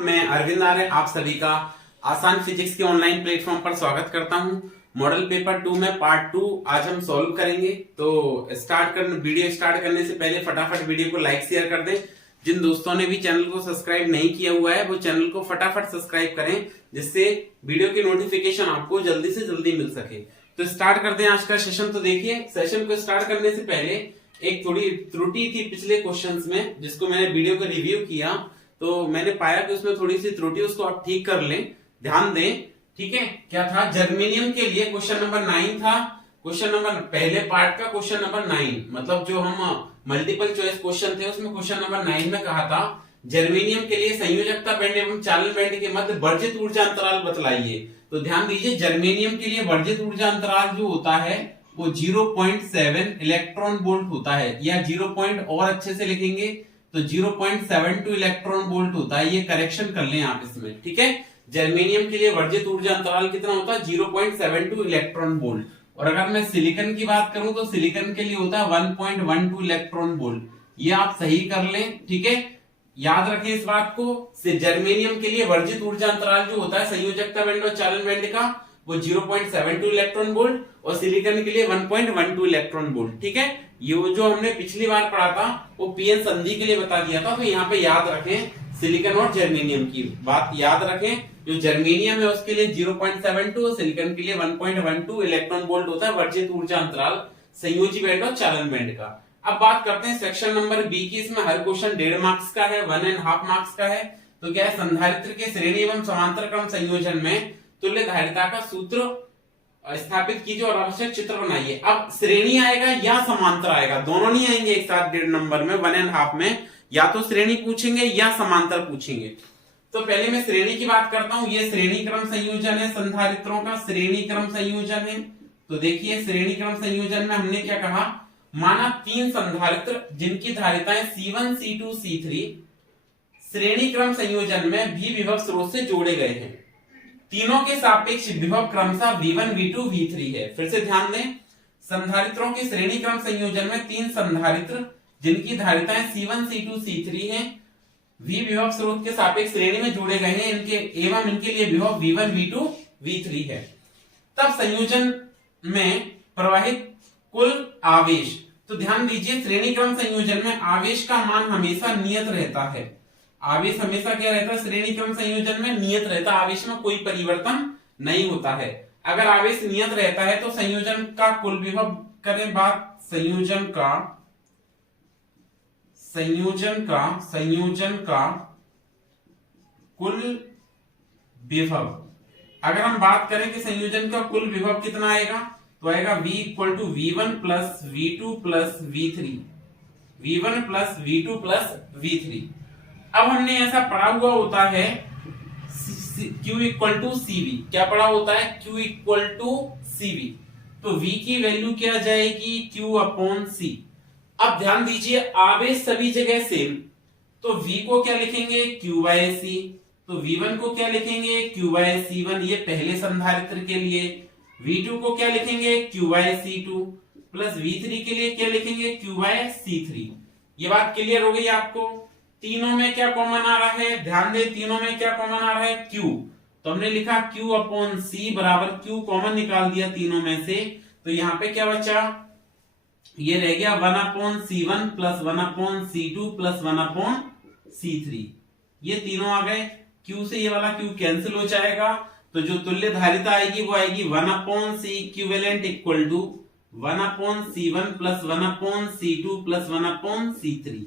मैं अरविंद आर्य आप सभी का आसान फिजिक्स के ऑनलाइन प्लेटफॉर्म पर स्वागत करता हूं। मॉडल पेपर 2 में पार्ट 2 आज हम सॉल्व करेंगे। तो वीडियो स्टार्ट करने से पहले फटाफट वीडियो को लाइक शेयर कर दें। जिन दोस्तों ने भी चैनल को सब्सक्राइब नहीं किया हुआ है वो चैनल को फटाफट सब्सक्राइब करें, जिससे वीडियो की नोटिफिकेशन आपको जल्दी से जल्दी मिल सके। तो स्टार्ट करते हैं आज का सेशन। तो देखिए, सेशन को स्टार्ट करने से पहले एक थोड़ी त्रुटि थी पिछले क्वेश्चंस में, जिसको मैंने वीडियो को रिव्यू किया तो मैंने पाया कि उसमें थोड़ी सी त्रुटि, उसको आप ठीक कर लें, ध्यान दें। ठीक है, क्या था? जर्मेनियम के लिए क्वेश्चन नंबर 9 था। क्वेश्चन नंबर पहले पार्ट का क्वेश्चन नंबर 9, मतलब जो हम मल्टीपल चॉइस क्वेश्चन थे उसमें क्वेश्चन नंबर 9 में कहा था जर्मेनियम के लिए संयोजकता बैंड एवं चालन बैंड के मध्य वर्जित ऊर्जा अंतराल बतलाइए। तो ध्यान दीजिए, जर्मेनियम के लिए वर्जित ऊर्जा अंतराल जो होता है वो 0.7 इलेक्ट्रॉन वोल्ट होता है, या 0. और अच्छे से लिखेंगे तो 0.72 इलेक्ट्रॉन वोल्ट होता है। ये करेक्शन कर लें आप इसमें, ठीक है। जर्मेनियम के लिए वर्जित ऊर्जा अंतराल कितना होता है? 0.72 इलेक्ट्रॉन वोल्ट। और अगर मैं सिलिकॉन की बात करूं तो सिलिकॉन के लिए होता है 1.12 इलेक्ट्रॉन वोल्ट। ये आप सही कर लें, ठीक है, याद रखें इस बात को। जर्मेनियम के लिए वर्जित ऊर्जा अंतराल जो होता है संयोजकता बैंड और चालन बैंड का वो 0.72 इलेक्ट्रॉन वोल्ट, और सिलिकॉन के लिए 1.12 इलेक्ट्रॉन वोल्ट, ठीक है। ये जो हमने पिछली बार पढ़ा था वो पीएन संधि के लिए बता दिया था। तो यहाँ पे याद रखें सिलिकॉन और जर्मेनियम की बात याद रखें। जो जर्मेनियम है उसके लिए 0.72 और सिलिकॉन के लिए 1.12 इलेक्ट्रॉन वोल्ट होता है वर्जित ऊर्जा अंतराल संयोजी बैंड और चालन बैंड का। अब बात करते हैं सेक्शन नंबर बी की। इसमें हर क्वेश्चन 1.5 मार्क्स का है, 1.5 मार्क्स का है। तो क्या है? संधारित्र के श्रेणी एवं समांतर क्रम संयोजन में तुल्य धारिता का सूत्र स्थापित कीजिए और आवश्यक चित्र बनाइए। अब श्रेणी आएगा या समांतर आएगा, दोनों नहीं आएंगे एक साथ 1.5 नंबर में, 1.5 में। या तो श्रेणी पूछेंगे या समांतर पूछेंगे। तो पहले मैं श्रेणी की बात करता हूं। ये श्रेणी क्रम संयोजन है संधारित्रों का, श्रेणी क्रम संयोजन है। तो देखिए, श्रेणी क्रम संयोजन में हमने क्या कहा? माना 3 संधारित्र जिनकी धारिताएं C1, C2, C3 श्रेणी क्रम संयोजन में भी विभव स्रोत से जोड़े गए हैं। तीनों के सापेक्ष विभव क्रमशः V1, V2, V3 है। फिर से ध्यान दें, संधारित्रों के श्रेणी क्रम संयोजन में 3 संधारित्र जिनकी धारिताएं C1, C2, C3 हैं, V विभव स्रोत के सापेक्ष श्रेणी में जोड़े गए हैं इनके लिए विभव V1, V2, V3 है। तब संयोजन में प्रवाहित कुल आवेश। तो ध्यान दीजिए, श्रेणी क्रम संयोजन में आवेश का मान हमेशा नियत रहता है। आवेश हमेशा क्या रहता है? श्रेणी क्रम संयोजन में नियत रहता है, आवेश में कोई परिवर्तन नहीं होता है। अगर आवेश नियत रहता है तो संयोजन का कुल विभव करें बात, संयोजन का कुल विभव, अगर हम बात करें कि संयोजन का कुल विभव कितना आएगा, तो आएगा V equal to V1 plus V2 plus V3, V1 plus V2 plus V3। अब हमने ऐसा पढ़ा हुआ होता है Q इक्वल टू CV। क्या पढ़ा होता है? Q equal to CV। तो V की वैल्यू क्या जाएगी? Q upon C। अब ध्यान दीजिए, आवेश सभी जगह सेम, तो V को क्या लिखेंगे? Q by C। तो V1 को क्या लिखेंगे? Q बाय C1, ये पहले संधारित्र के लिए। V2 को क्या लिखेंगे? Q bye C2 plus V3 के लिए क्या लिखेंगे? Q by C3। ये बात क्लियर हो गई आपको? तीनों में क्या कॉमन आ रहा है? ध्यान दे, तीनों में क्या कॉमन आ रहा है? Q। तो हमने लिखा Q अपॉन C बराबर Q, कॉमन निकाल दिया तीनों में से। तो यहाँ पे क्या बचा? ये रह गया 1 upon C1 plus 1 upon C2 plus 1 upon C3। ये तीनों आ गए। Q से ये वाला Q कैंसिल हो जाएगा, तो जो तुल्य धारिता आएगी वो आएगी 1 upon C equivalent equal to 1 upon C1 plus 1 upon C2 plus 1 upon C3।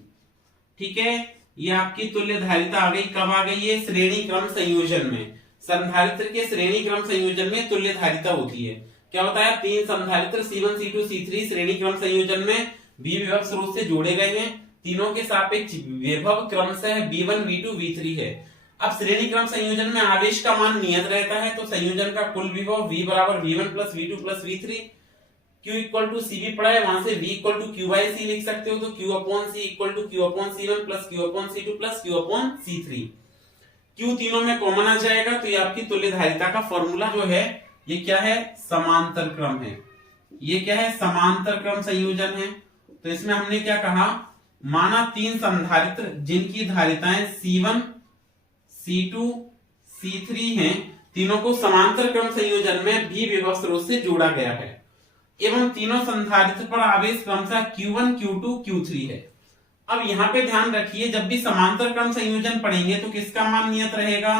ठीक है, ये आपकी तुल्य धारिता आ गई। कब आ गई? ये श्रेणी क्रम संयोजन में। संधारित्र के श्रेणी क्रम संयोजन में तुल्य धारिता होती है। क्या बताया? 3 संधारित्र C1, C2, C3 श्रेणी क्रम संयोजन में V विभव स्रोत से जोड़े गए हैं। तीनों के सापेक्ष विभव क्रमशः V1, V2, V3 है। अब श्रेणी क्रम संयोजन में आवेश का मान नियत रहता है, तो संयोजन का कुल विभव V बराबर V1 plus V2 plus V3। Q equal to C भी पढ़ा है, वहां से V equal to Q by C लिख सकते हो। तो Q upon C equal to Q upon C1 plus Q upon C2 plus Q upon C3। Q तीनों में कॉमन आ जाएगा, तो ये आपकी तुल्य धारिता का फॉर्मूला जो है ये क्या है? समांतर क्रम है। ये क्या है? समांतर क्रम संयोजन है। तो इसमें हमने क्या कहा? माना 3 संधारित्र जिनकी धारिताएं C1, C2 C3 हैं, तीनों को समांतर क्रम संयोजन में भी विभव स्रोत से जोड़ा गया है एवं तीनों संधारित्र पर आवेश क्रमशः Q1 Q2 Q3 है। अब यहाँ पे ध्यान रखिए, जब भी समांतर क्रम संयोजन पढ़ेंगे तो किसका मान नियत रहेगा?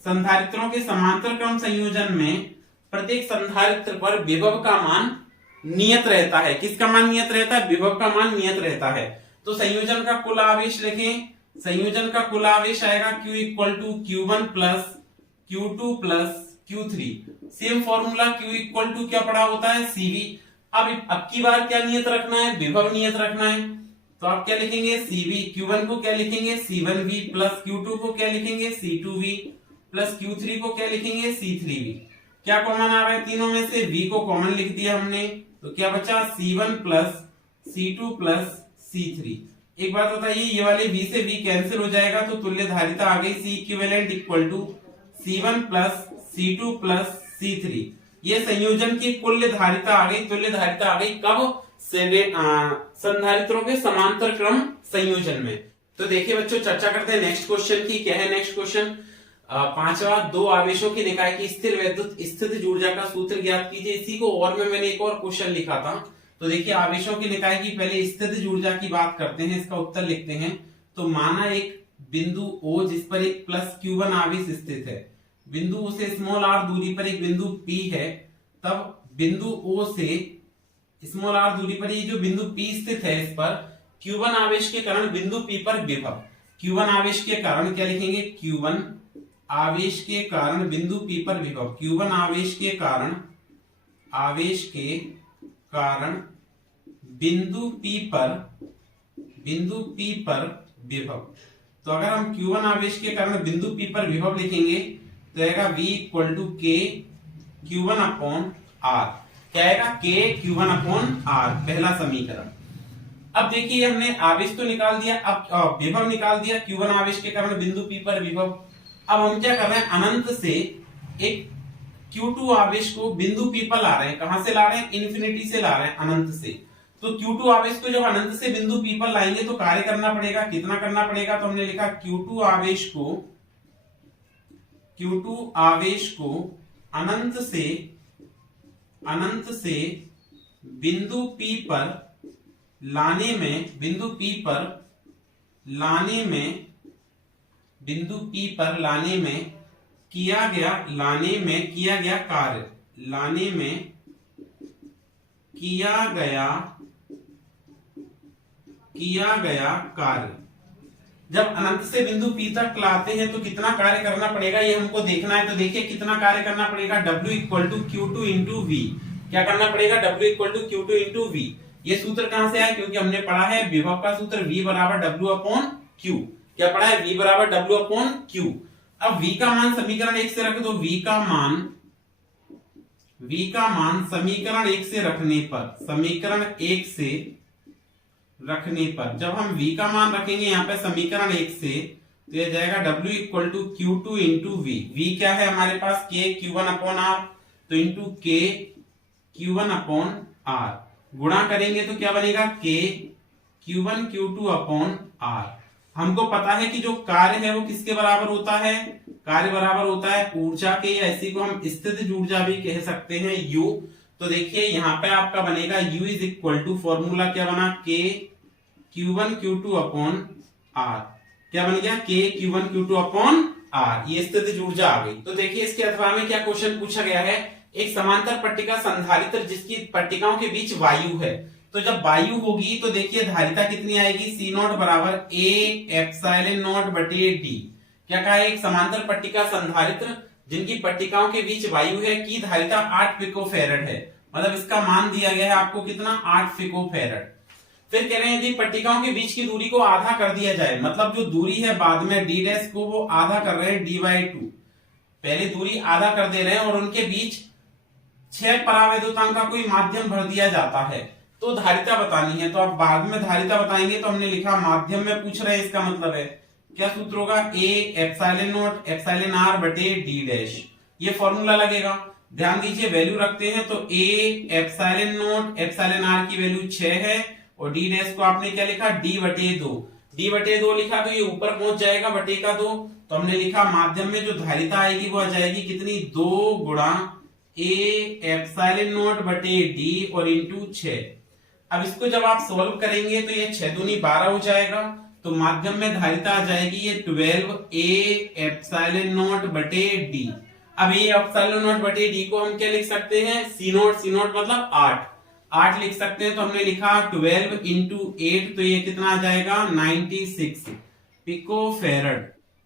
संधारित्रों के समांतर क्रम संयोजन में प्रत्येक संधारित्र पर विभव का मान नियत रहता है। किसका मान नियत रहता है? विभव का मान नियत रहता है। तो संयोजन का कुल आवेश लिखें, संयोजन का कुल आवेश आएगा Q equal to Q1 plus Q2 plus Q3। Same formula Q equal to क्या पड़ा होता है? CV। अब की बार क्या नियत रखना है? विभव नियत रखना है। तो आप क्या लिखेंगे? CV। Q1 को क्या लिखेंगे? C1V प्लस Q2 को क्या लिखेंगे? C2V प्लस Q3 को क्या लिखेंगे? C3V। क्या कॉमन आ रहा है तीनों में से? V को कॉमन लिख दिया हमने, तो क्या बचा? C1 plus C2 plus C3। एक बात बताइए, ये वाले V से V कैंसिल हो जाएगा तो तुल्य धारिता आ गई C equivalent equal to C1 plus C2 plus C3। ये संयोजन की कुल धारिता आ गई, तुल्य धारिता आ गई कब? संधारित्रों के समांतर क्रम संयोजन में। तो देखिए बच्चों, चर्चा करते हैं नेक्स्ट क्वेश्चन की। क्या है नेक्स्ट क्वेश्चन? पांचवा, दो आवेशों के निकाय की स्थिर वैद्युत स्थितिज ऊर्जा का सूत्र ज्ञात कीजिए। इसी को और में मैंने एक और क्वेश्चन लिखा था। तो देखिए, आवेशों के निकाय की पहले स्थितिज ऊर्जा की बात करते हैं, इसका उत्तर लिखते हैं। तो माना एक बिंदु O जिस पर एक प्लस Q1 आवेश स्थित है, बिंदु O से स्मॉल r दूरी पर एक बिंदु P है, तब बिंदु O से स्मॉल r दूरी पर ये जो बिंदु P स्थित है, इस पर Q1 आवेश के कारण बिंदु P पर विभव, Q1 आवेश के कारण क्या लिखेंगे? Q1 आवेश के कारण बिंदु P पर विभव, Q1 आवेश के कारण बिंदु P पर विभव। तो अगर हम Q1 आवेश के कारण बिंदु P पर विभव लिखेंगे तो आएगा V equal to K Q1 upon R। क्या आएगा? K Q1 अपॉन R, पहला समीकरण। अब देखिए, हमने आवेश तो निकाल दिया, अब विभव निकाल दिया, Q1 आवेश के कारण बिंदु P पर विभव। अब हम क्या कर रहे हैं? अनंत से एक Q2 आवेश को बिंदु P पर ला रहे हैं। कहां से ला रहे हैं? इन्फिनिटी से ला रहे हैं, अनंत से। तो Q2 आवेश को जब अनंत से बिंदु P पर लाएंगे तो कार्य करना पड़ेगा। कितना करना पड़ेगा? तो हमने लिखा Q2 आवेश को अनंत से बिंदु P पर लाने में किया गया कार्य। जब अनंत से बिंदु P तक लाते हैं तो कितना कार्य करना पड़ेगा, ये हमको देखना है। तो देखिए, कितना कार्य करना पड़ेगा? W equal to Q2 into V। क्या करना पड़ेगा? W equal to Q2 into V। ये सूत्र कहां से आया? क्योंकि हमने पढ़ा है विभव का सूत्र V बराबर W अपॉन Q। क्या पढ़ा है? V बराबर W अपॉन Q। अब V का मान समीकरण 1 से रख दो। V का मान समीकरण 1 से रखने पर जब हम V का मान रखेंगे यहाँ पे समीकरण 1 से, तो यह जाएगा W equal to Q2 into V। V क्या है हमारे पास? K Q1 अपॉन R, तो into K Q1 upon R। गुणा करेंगे तो क्या बनेगा? K Q1 Q2 upon R। हमको पता है कि जो कार्य है वो किसके बराबर होता है? कार्य बराबर होता है ऊर्जा के, या इसी को हम स्थितिज ऊर्जा भी कह सकते हैं, U। तो देखिए, यहाँ पे आपका बनेगा U is equal to, formula क्या बना? K Q1 Q2 upon R। क्या बन गया? K Q1 Q2 upon R। ये स्थितिज ऊर्जा आ गई। तो देखिए, इसके अथवा में क्या क्वेश्चन पूछा गया है? एक समांतर पट्टिका संधारित्र जिसकी पट्टिकाओं के बीच वायु है, तो जब वायु होगी तो देखिए धारिता कितनी आएगी? C0 बराबर A एप्सिलॉन नॉट बटे D। क्या कहा है? एक समांतर पट्टिका संधारित्र जिनकी पट्टिकाओं के बीच वायु है की धारिता 8 पिकोफैरड है। मतलब इसका मान दिया गया है आपको कितना? 8 पिकोफैरड। फिर कह रहे हैं यदि पट्टिकाओं के बीच की दूरी को आधा कर दिया जाए, मतलब जो दूरी है बाद में D डैश को वो आधा कर रहे हैं D/2। पहले दूरी आधा कर दे रहे हैं और उनके बीच 6 परावैद्युतांक का कोई माध्यम भर दिया जाता है, तो धारिता बतानी है। तो आप बाद में धारिता बताएंगे, तो हमने लिखा माध्यम में पूछ रहे हैं, इसका मतलब है क्या सूत्र होगा? A epsilon not epsilon R बटे D डैश। ये फॉर्मूला लगेगा। ध्यान दीजिए, वैल्यू रखते हैं तो A epsilon not epsilon R की वैल्यू 6 है और D डैश को आपने क्या लिखा? D बटे 2। d/2 लिखा तो ये ऊपर पहुंच जाएगा बटे का 2। तो हमने लिखा माध्यम में जो धारिता आएगी वो आ जाएगी कितनी, 2 गुणा a एप्सिलॉन नॉट बटे d और इंटू 6। अब इसको जब आप सोल्व करेंगे तो ये 6 दूनी 12 हो जाएगा। तो माध्यम में धारिता आ जाएगी ये 12a एप्सिलॉन नॉट बटे d। अब ये एप्सिलॉन नॉट बटे d को हम क्या लिख सकते हैं, c नॉट मतलब 8 लिख सकते हैं। तो हमने लिखा 12 इंटू 8, तो ये कितना आ जाएगा 96 पिको फेरड।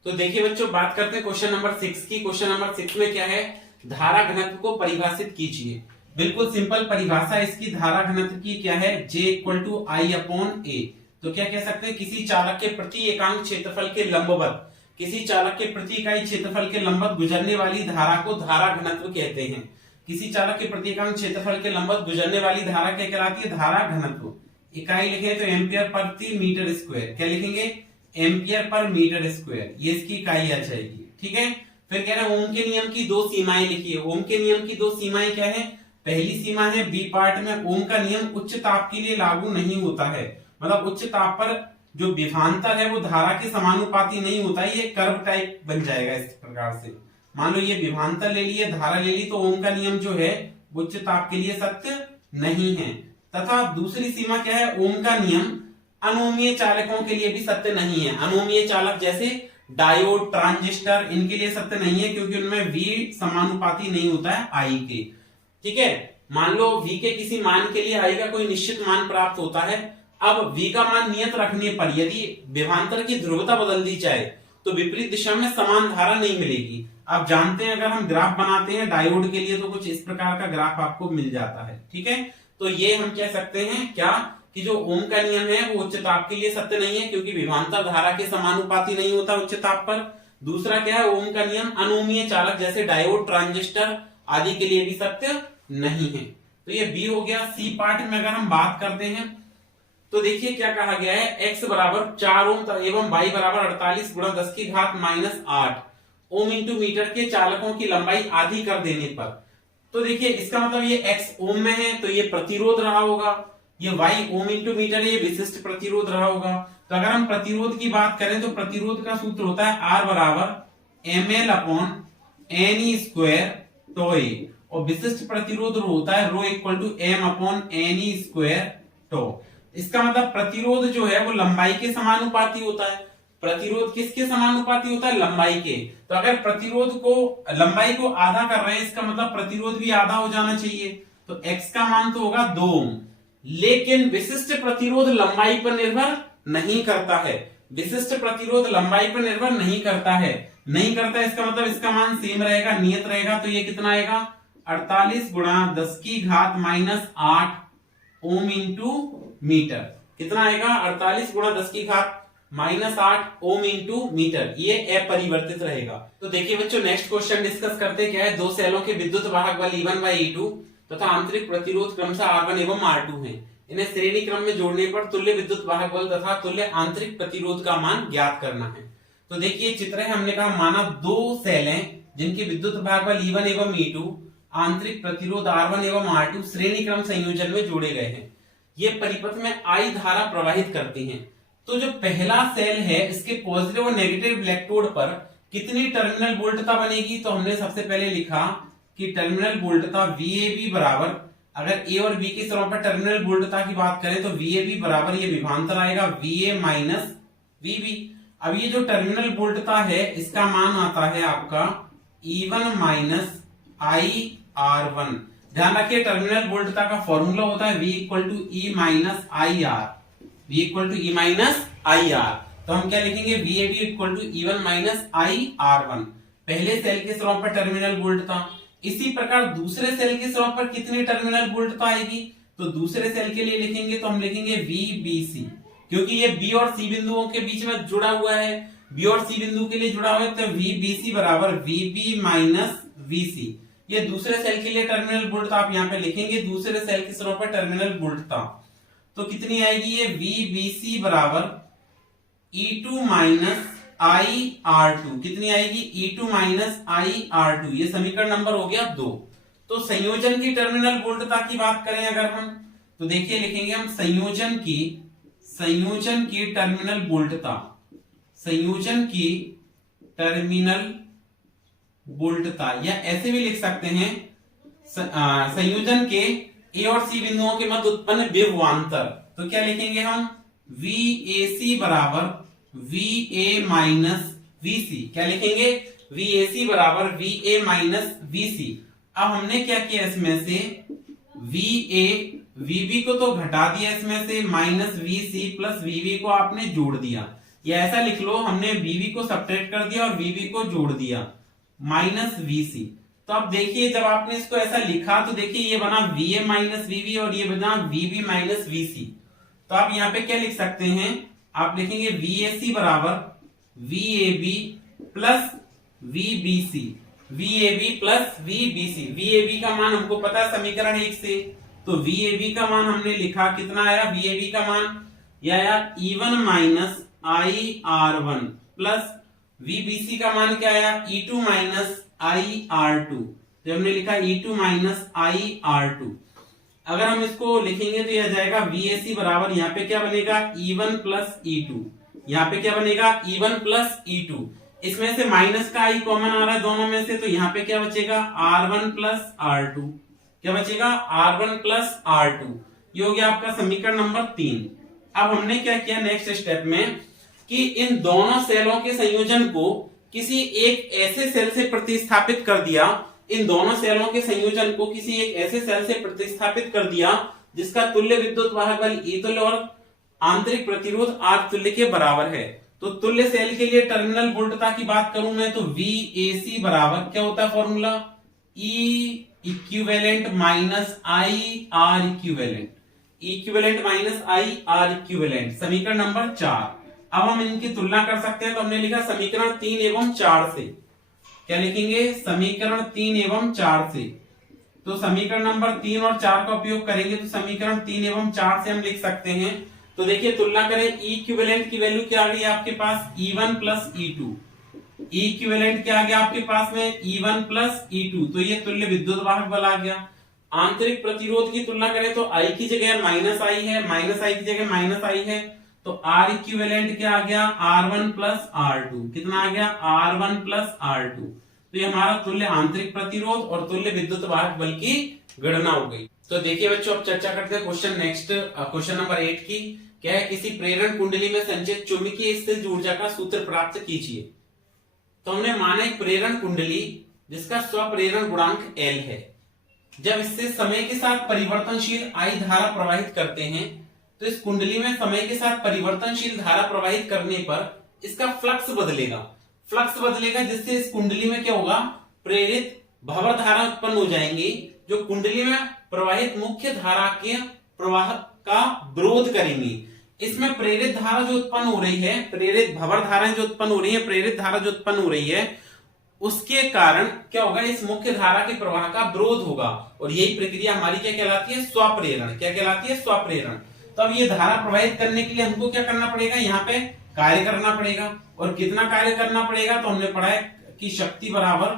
तो देखिए बच्चों, बात करते हैं क्वेश्चन नंबर 6 की। क्वेश्चन नंबर 6 में क्या है, धारा घनत्व को परिभाषित कीजिए। बिल्कुल सिंपल परिभाषा इसकी धारा घनत्व की क्या है, J = I/A। तो क्या कह सकते हैं, किसी चालक के प्रति एकांक क्षेत्रफल के लंबवत, किसी चालक के प्रति इकाई क्षेत्रफल के लंबवत गुजरने वाली धारा को धारा घनत्व कहते हैं। किसी चालक के प्रति एकांक क्षेत्रफल के लंबवत गुजरने वाली धारा क्या कहलाती है, धारा घनत्व। इकाई लिखे तो एम्पियर प्रति मीटर स्क्वायर, क्या लिखेंगे, एम्पियर पर मीटर स्क्वायर, ये इसकी इकाई आ जाएगी। ठीक है, फिर कह रहे हैं ओम के नियम की 2 सीमाएं लिखिए। ओम के नियम की 2 सीमाएं क्या है, पहली सीमा है बी पार्ट में, ओम का नियम उच्च ताप के लिए लागू नहीं होता है। मतलब उच्च ताप पर जो विभवांतर है वो धारा के समानुपाती नहीं होता है, ये कर्व टाइप बन जाएगा इस प्रकार से। मान लो ये विभवांतर ले लिए, धारा ले ली, तो ओम का नियम जो है उच्च ताप के लिए सत्य नहीं है। तथा दूसरी सीमा क्या है, ओम का नियम अनोमीय चालकों के लिए भी सत्य नहीं है। अनोमीय चालक जैसे डायोड, ट्रांजिस्टर, इनके लिए सत्य नहीं है, क्योंकि उनमें V समानुपाती नहीं होता है I के। ठीक है, मान लो V के किसी मान के लिए I का कोई निश्चित मान प्राप्त होता है। अब V का मान नियत रखने पर यदि विभवांतर की ध्रुवता बदल दी जाए तो विपरीत दिशा में समान धारा नहीं मिलेगी। आप जानते हैं, अगर हम ग्राफ बनाते हैं डायोड के लिए तो कुछ इस प्रकार का ग्राफ आपको मिल जाता है। ठीक है, तो ये हम कह सकते हैं क्या, कि जो ओम का नियम है वो उच्च ताप के लिए सत्य नहीं है, क्योंकि विभवांतर धारा के समानुपाती नहीं होता उच्च ताप पर। दूसरा क्या है, ओम का नियम अनोमीय चालक जैसे डायोड, ट्रांजिस्टर आदि के लिए भी सत्य नहीं है। तो ये बी हो गया। सी पार्ट में अगर हम बात करते हैं तो देखिए क्या कहा गया है, x बराबर 4 ओम एवं y बराबर 48 गुणा 10 की घात -8 ओम इंटू मीटर के चालकों की लंबाई आधी कर देने पर। तो देखिए इसका मतलब ये x ओम में है तो ये प्रतिरोध रहा होगा, ये y ओम इंटू मीटर है, ये विशिष्ट प्रतिरोध रहा होगा। तो अगर हम प्रतिरोध की बात करें तो प्रतिरोध का सूत्र होता है R बराबर ml/ne² τ, और विशिष्ट प्रतिरोध होता है ρ = m/ne² τ। इसका मतलब प्रतिरोध जो है वो लंबाई के समानुपाती होता है। प्रतिरोध किसके समानुपाती होता है, लंबाई के। तो अगर प्रतिरोध को, लंबाई को आधा कर रहे हैं, इसका मतलब प्रतिरोध भी आधा हो जाना चाहिए। तो x का मान तो होगा 2 ओम। लेकिन विशिष्ट प्रतिरोध लंबाई पर निर्भर नहीं करता है। विशिष्ट प्रतिरोध लंबाई पर निर्भर नहीं करता है, नहीं करता, इसका मतलब इसका मान सेम रहेगा, नियत रहेगा। तो ये कितना आएगा, 48 गुणा 10 की घात -8 ओम इंटू मीटर। कितना आएगा, 48 गुणा 10 की घात -8 ओम इंटू मीटर, ये अपरिवर्तित रहेगा। तो देखिए बच्चों, नेक्स्ट क्वेश्चन डिस्कस करते क्या है, दो सेलों के विद्युत वाहक बल E1/E2 तथा आंतरिक प्रतिरोध क्रमशः R1 एवं R2 है। इन्हें श्रेणी क्रम में जोड़ने पर तुल्य विद्युत वाहक बल तथा तुल्य आंतरिक प्रतिरोध का मान ज्ञात करना है। तो देखिए चित्र है, हमने कहा माना 2 सेल हैं जिनके विद्युत वाहक बल E1 एवं E2, आंतरिक प्रतिरोध R1 एवं R2 श्रेणी क्रम संयोजन में जोड़े गए हैं। ये परिपथ में I धारा प्रवाहित करती हैं। तो जो पहला सेल है इसके पॉजिटिव और नेगेटिव इलेक्ट्रोड पर कितनी टर्मिनल वोल्टता बनेगी। तो हमने सबसे पहले लिखा कि टर्मिनल वोल्टता VAB बराबर, अगर A और B के स्तरों पर टर्मिनल वोल्टता की बात करें तो VAB बराबर ये विभवांतर आएगा VA माइनस VB। अब ये जो टर्मिनल वोल्टता है इसका मान आता है आपका E1 माइनस IR1। ध्यान रखिए टर्मिनल वोल्टता का फॉर्मूला होता है V = E minus IR, V = E minus IR। तो हम क्या लिखेंगे, VAB = E1 माइनस IR1, पहले सेल के स्तरों पर टर्मिनल वोल्टता। इसी प्रकार दूसरे सेल के स्तरों पर कितनी टर्मिनल वोल्टता आएगी, तो दूसरे सेल के लिए लिखेंगे तो हम लिखेंगे VBC, क्योंकि ये B और C बिंदुओं के बीच में जुड़ा हुआ है, B और C बिंदु के लिए जुड़ा हुआ है। तो VBC बराबर VB माइनस VC, ये दूसरे सेल के लिए टर्मिनल वोल्टता आप यहाँ पे लिखेंगे, दूसरे सेल के स्तरों पर टर्मिनल वोल्टता। तो कितनी आएगी, ये VBC बराबर E2 माइनस IR2, कितनी आएगी, E2 माइनस IR2, ये समीकरण नंबर हो गया 2। तो संयोजन की टर्मिनल वोल्टता की बात करें अगर हम, तो देखिए लिखेंगे हम संयोजन की संयोजन की टर्मिनल वोल्टता, संयोजन की टर्मिनल वोल्टता, या ऐसे भी लिख सकते हैं संयोजन के ए और सी बिंदुओं के मध्य उत्पन्न विभवांतर। तो क्या लिखेंगे हम, VAC बराबर VA माइनस VC। क्या लिखेंगे, VAC बराबर VA माइनस VC। अब हमने क्या किया, इसमें से VB को तो घटा दिया, इसमें से माइनस VC प्लस VB को आपने जोड़ दिया, या ऐसा लिख लो हमने VB को सब्ट्रैक्ट कर दिया और VB को जोड़ दिया माइनस VC। तो अब देखिए जब आपने इसको ऐसा लिखा तो देखिए ये बना VA माइनस VB और ये बना VB माइनस VC। तो आप यहाँ पे क्या लिख सकते हैं, आप लिखेंगे VAC बराबर VAB plus VBC, VAB plus VBC। VAB का मान हमको पता है समीकरण 1 से, तो VAB का मान हमने लिखा, कितना आया VAB का मान, यह आया E1 minus IR1 plus VBC का मान क्या आया, E2 माइनस IR2। तो हमने लिखा E2 माइनस IR2। अगर हम इसको लिखेंगे तो यह जाएगा VAC बराबर, यहाँ पे क्या बनेगा E1 प्लस E2, यहाँ पे क्या बनेगा E1 प्लस E2। इसमें से माइनस का I कॉमन आ रहा है दोनों में से, तो यहाँ पे क्या बचेगा R1 प्लस R2। क्या बचेगा R1 प्लस R2। ये हो गया आपका समीकरण नंबर 3। अब हमने क्या किया नेक्स्ट स्टेप में कि इन दोनों सेलों के संयोजन को किसी एक ऐसे सेल से प्रतिस्थापित कर दिया, इन दोनों सेलों के संयोजन को किसी एक ऐसे सेल से प्रतिस्थापित कर दिया जिसका तुल्य विद्युत वाहक बल E तुल्य और आंतरिक प्रतिरोध R तुल्य के बराबर है। तो तुल्य सेल के लिए टर्मिनल वोल्टता की बात करूं मैं तो VAC बराबर क्या होता है formula, E equivalent minus IR equivalent, equivalent minus IR equivalent, समीकरण नंबर 4। अब हम इनकी तुलना कर सकते हैं, तो हमने लिखा समीकरण 3 एवं 4 से। क्या लिखेंगे, समीकरण 3 एवं 4 से। तो समीकरण नंबर 3 और 4 का उपयोग करेंगे तो समीकरण 3 एवं 4 से हम लिख सकते हैं। तो देखिए तुलना करें, E इक्विवेलेंट की वैल्यू क्या आ गई आपके पास, E1 plus E2। E equivalent क्या आ गया आपके पास में, E1 प्लस E2। तो ये तुल्य विद्युत वाहक बल आ गया। आंतरिक प्रतिरोध की तुलना करें तो I की जगह माइनस I है, माइनस I की जगह माइनस I है, तो R इक्विवेलेंट क्या आ गया R1 प्लस R2। कितना आ गया R1 प्लस R2। तो ये हमारा तुल्य आंतरिक प्रतिरोध और तुल्य विद्युत वाहक बल की गणना हो गई। तो देखिए बच्चों अब चर्चा करते हैं क्वेश्चन नेक्स्ट, क्वेश्चन नंबर 8 की। क्या है, किसी प्रेरण कुंडली में संचित चुंबकीय स्थितिज ऊर्जा का सूत्र प्राप्त कीजिए। तो हमने माना एक प्रेरण कुंडली जिसका स्वप्रेरण गुणांक L है। जब इससे समय के साथ परिवर्तनशील I धारा प्रवाहित करते हैं तो इस कुंडली में समय के साथ परिवर्तनशील धारा प्रवाहित करने पर इसका फ्लक्स बदलेगा। फ्लक्स बदलेगा जिससे इस कुंडली में क्या होगा, प्रेरित भंवर धारा उत्पन्न हो जाएंगी जो कुंडली में प्रवाहित मुख्य धारा के प्रवाह का विरोध करेंगी। इसमें प्रेरित धारा जो उत्पन्न हो रही है, प्रेरित भंवर धाराएं जो उत्पन्न हो रही है, प्रेरित धारा जो उत्पन्न हो रही है, उसके कारण क्या होगा, इस मुख्य धारा के प्रवाह का विरोध होगा। और यही प्रक्रिया हमारी क्या कहलाती है, स्वप्रेरण। क्या कहलाती है, स्वप्रेरण। तो अब ये धारा प्रवाहित करने के लिए हमको क्या करना पड़ेगा, यहाँ पे कार्य करना पड़ेगा। और कितना कार्य करना पड़ेगा, तो हमने पढ़ा है कि शक्ति बराबर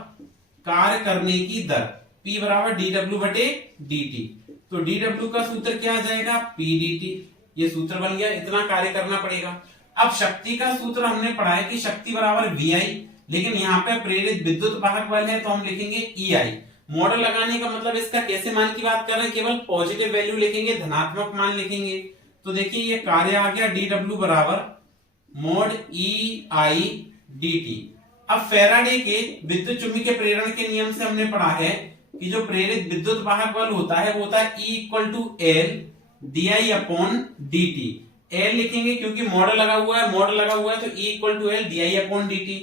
कार्य करने की दर, P बराबर dW बटे dt। तो dW का सूत्र क्या आ जाएगा, P dt। ये सूत्र बन गया, इतना कार्य करना पड़ेगा। अब शक्ति का सूत्र हमने पढ़ा है कि शक्ति बराबर VI, लेकिन यहाँ पे प्रेरित विद्युत वाहक बल है तो हम लिखेंगे EI। मॉडल लगाने का मतलब इसका कैसे मान की बात कर रहे हैं, केवल पॉजिटिव वैल्यू लिखेंगे, धनात्मक मान लिखेंगे। तो देखिए ये कार्य आ गया dW बराबर मोड EI dt। अब फैराडे के विद्युत चुंबकीय प्रेरण के नियम से हमने पढ़ा है कि जो प्रेरित विद्युत वाहक बल होता है वो होता है E equal to L DI upon dt। L लिखेंगे क्योंकि मॉडल लगा हुआ है, मॉडल लगा हुआ है तो E equal to L DI upon dt।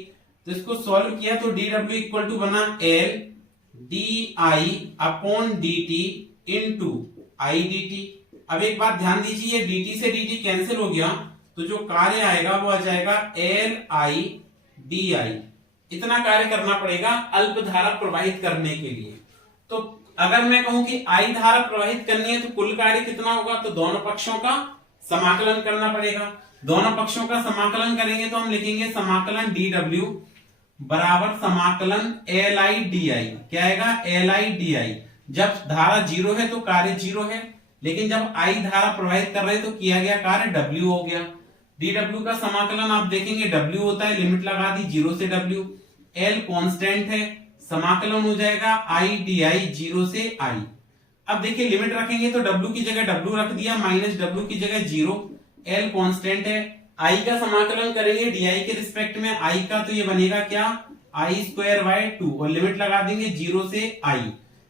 तो इसको सॉल्व किया तो dW इक्वल टू बना L DI upon dt into I dt। अब एक बात ध्यान दीजिए, dt से dt कैंसिल हो गया तो जो कार्य आएगा वो आ जाएगा LI DI। इतना कार्य करना पड़ेगा अल्प धारा प्रवाहित करने के लिए। तो अगर मैं कहूं कि I धारा प्रवाहित करनी है तो कुल कार्य कितना होगा, तो दोनों पक्षों का समाकलन करना पड़ेगा। दोनों पक्षों का समाकलन करेंगे तो हम लिखेंगे समाकलन dW बराबर समाकलन LI DI। क्या आएगा, LI DI। जब धारा जीरो है तो कार्य जीरो है, लेकिन जब I धारा प्रवाहित कर रहे हैं तो किया गया कार्य W हो गया। dW का समाकलन आप देखेंगे W होता है, लिमिट लगा दी 0 से W, L कांस्टेंट है, समाकलन हो जाएगा I DI 0 से I। अब देखिए लिमिट रखेंगे तो W की जगह W रख दिया, माइनस W की जगह 0, L कांस्टेंट है, I का समाकलन करेंगे DI के रिस्पेक्ट में I का, तो ये बनेगा क्या I स्क्वायर बाय 2 और लिमिट लगा देंगे 0 से I,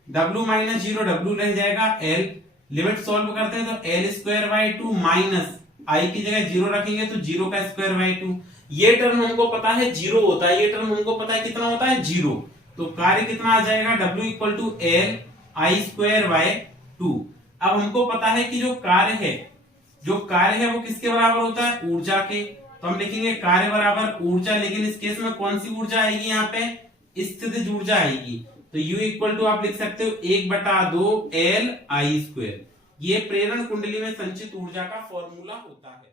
W माइनस 0 W रह जाएगा L, लिमिट सॉल्व करते हैं तो L square by 2 minus I की जगह 0 रखेंगे तो 0 का स्क्वायर बाय 2। ये टर्म हमको पता है 0 होता है, ये टर्म हमको पता है कितना होता है 0, तो कार्य कितना आ जाएगा W equal to L I square by 2। अब हमको पता है कि जो कार्य है वो किसके बराबर होता है, ऊर्जा के, तो हम लिखेंगे कार्य बराबर ऊर्जा, लेकिन इस केस में कौन सी ऊर्जा आएगी, यहाँ पे स्थितिज ऊर्जा आएगी, तो U इक्वल टू आप लिख सकते हो 1/2 L I स्क्वायर। ये प्रेरण कुंडली में संचित ऊर्जा का फॉर्मूला होता है।